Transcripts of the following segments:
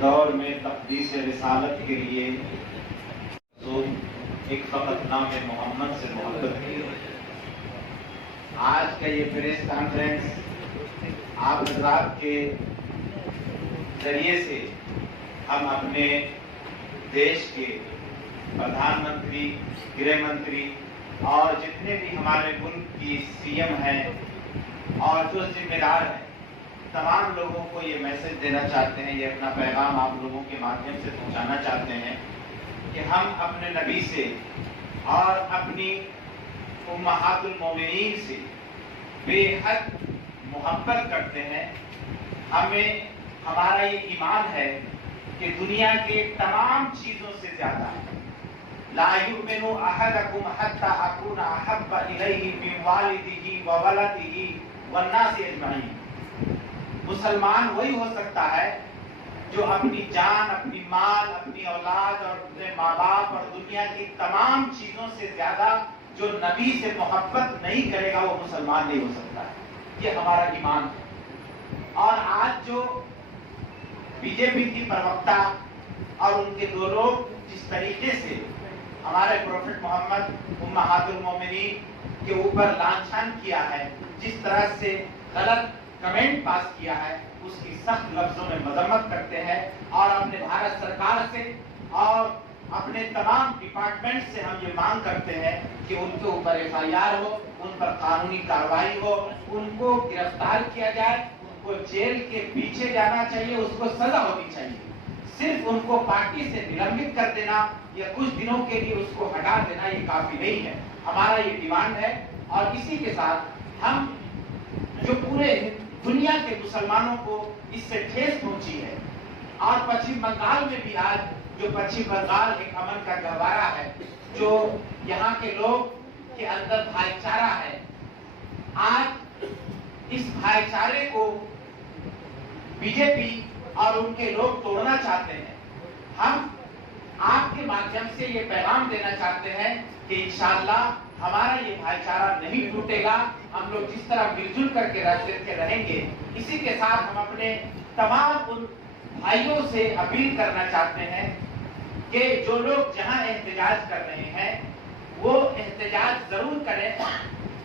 दौर में तक़दीस रिसालत के लिए तो एक फ़क़त नाम मोहम्मद से मोहब्बत की। आज का ये प्रेस कॉन्फ्रेंस आप हज़रात के जरिए से हम अपने देश के प्रधानमंत्री, गृह मंत्री और जितने भी हमारे मुल्क की सीएम हैं और जो जिम्मेदार हैं, तमाम लोगों को ये मैसेज देना चाहते हैं, ये अपना पैगाम आप लोगों के माध्यम से पहुंचाना चाहते हैं कि हम अपने नबी से और अपनी उम्महातुल मोमिनीन से बेहद मोहब्बत करते हैं। हमें हमारा ये ईमान है कि दुनिया के तमाम चीज़ों से ज़्यादा ला युमिनु अहदकुम हत्ता अकूना अहब्बा इलैहि मिन वालिदिही व वलदिही वन्नासि अजमईन। मुसलमान वही हो सकता है जो अपनी जान, अपनी माल, अपनी औलाद और अपने माँ बाप और दुनिया की तमाम चीजों से ज्यादा जो नबी से मोहब्बत नहीं करेगा वो मुसलमान नहीं हो सकता है। ये हमारा ईमान है। और आज जो बीजेपी की प्रवक्ता और उनके दो लोग जिस तरीके से हमारे प्रोफेट मोहम्मद उम्महातुल मोमिनीन के ऊपर लांछन किया है, जिस तरह से गलत कमेंट पास किया है, उसकी सख्त लफ्जों में मजम्मत करते हैं और अपने भारत सरकार से और अपने तमाम डिपार्टमेंट से हम ये मांग करते हैं कि उनके ऊपर एफआईआर हो, उन पर कानूनी कार्रवाई हो, उनको गिरफ्तार किया जाए, उनको जेल के पीछे जाना चाहिए, उसको सजा होनी चाहिए। सिर्फ उनको पार्टी से निलंबित कर देना या कुछ दिनों के लिए उसको हटा देना ये काफी नहीं है। हमारा ये डिमांड है। और इसी के साथ हम जो पूरे दुनिया के मुसलमानों को इससे ठेस पहुंची है और पश्चिम बंगाल में भी आज जो पश्चिम बंगाल एक अमन का गहवारा है, जो यहाँ के लोग के अंदर भाईचारा है, आज इस भाईचारे को बीजेपी और उनके लोग तोड़ना चाहते हैं। हम आपके माध्यम से ये पैगाम देना चाहते हैं कि इंशाअल्लाह हमारा ये भाईचारा नहीं टूटेगा। हम लोग जिस तरह मिलजुल करके रहते रहेंगे, इसी के साथ हम अपने तमाम उन भाइयों से अपील करना चाहते हैं कि जो लोग जहां एहतजाज कर रहे हैं वो एहतजाज जरूर करें।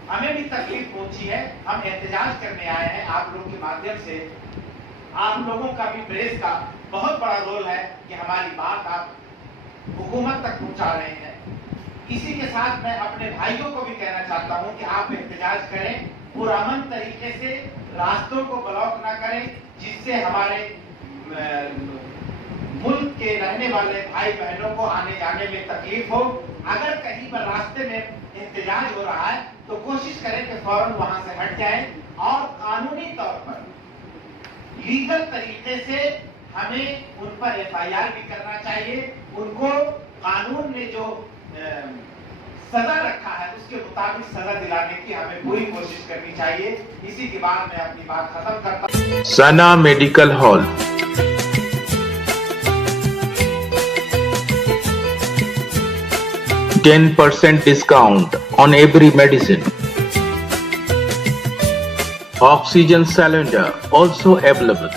हमें भी तकलीफ पहुंची है, हम एहतजाज करने आए हैं आप लोगों के माध्यम से। आप लोगों का भी प्रेस का बहुत बड़ा रोल है कि हमारी बात आप हुकूमत तक पहुंचा रहे हैं। इसी के साथ मैं अपने भाइयों को भी कहना चाहता हूं कि आप एहतजाज करें, पुरअमन तरीके से, रास्तों को ब्लॉक ना करें, जिससे हमारे मुल्क के रहने वाले भाई बहनों को आने जाने में तकलीफ हो। अगर कहीं पर रास्ते में एहतजाज हो रहा है तो कोशिश करें कि फौरन वहां से हट जाएं और कानूनी तौर पर लीगल तरीके से हमें उन पर एफआईआर भी करना चाहिए। उनको कानून ने जो सजा रखा है उसके मुताबिक सजा दिलाने की हमें पूरी कोशिश करनी चाहिए। इसी के बाद मैं अपनी बात खत्म करता हूं। सना medical hall, 10% discount on every medicine. Oxygen cylinder also available.